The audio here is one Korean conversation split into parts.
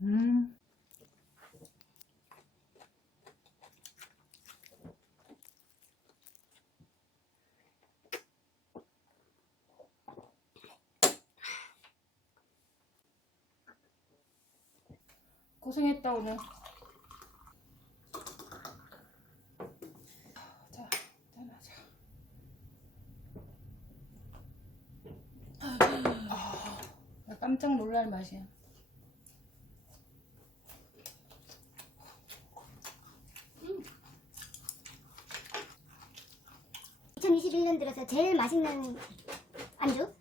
음. 고생했다 오늘. 자, 짠하자. 아, 나 깜짝 놀랄 맛이야. 2021년 들어서 제일 맛있는 안주?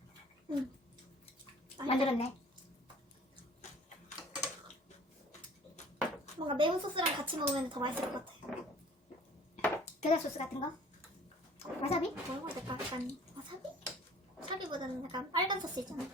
응. 만들었네. 뭔가 매운 소스랑 같이 먹으면 더 맛있을 것 같아요. 겨자 소스 같은 거? 와사비? 뭐라고 해야 될까? 약간 와사비? 와사비보다는 약간 빨간 소스 있잖아요.